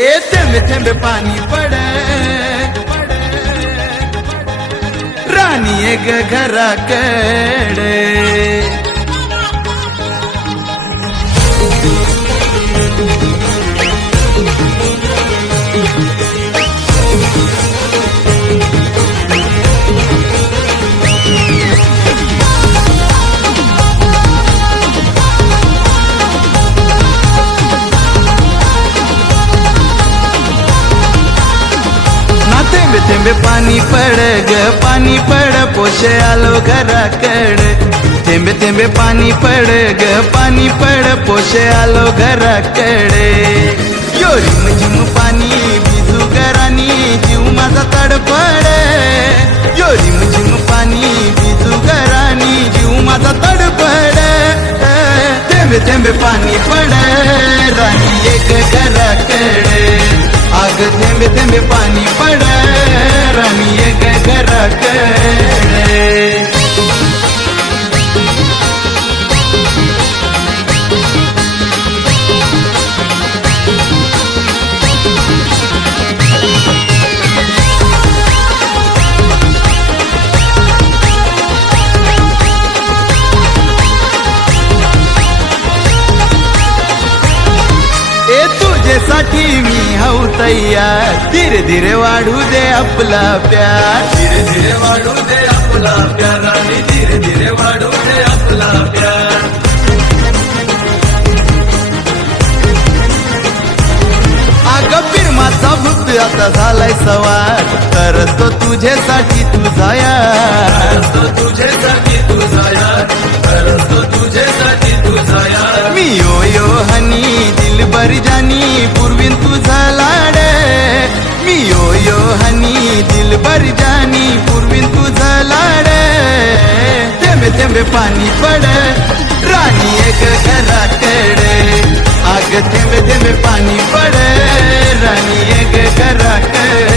ए थेंबे थेंबे पाणी पडे राणी एक घराकडे थेंबे थेंबे पाणी पड ग पाणी पड पोशे आलो घराकडे थेंबे थेंबे पाणी पड ग पाणी पड पोशे आलो घराकडे यो रिम झिम पाणी भिजू घरानी जीव माझा तडफड यो रिम झिम पाणी भिजू घरानी जीव माझा तडफड थेंबे थेंबे पाणी पड राणी एक घराकडे आग थेंबे थेंबे पाणी पड राणी एक घराकडे तुझ्यासाठी मी हऊ तयार धीरे धीरे वाढू दे आपला प्यार धीरे धीरे वाढू दे आपला प्यार आणि धीरे धीरे वाढू दे आपला प्यार अगं फिरमाचा भूत आता झालाय सवार करतो तुझ्यासाठी तुझा यार करतो तुझ्यासाठी तुझा यार करतो तुझ्यासाठी तुझा यार मी यो यो हनी दिलबर जानी पूर्वीन तुझा लाड मी यो यो हनी दिलबर जानी पूर्वीन तुझा लाड थेंबे थेंबे पाणी पड राणी एक घराकडे आग थेंबे थेंबे पाणी पड राणी एक घराकडे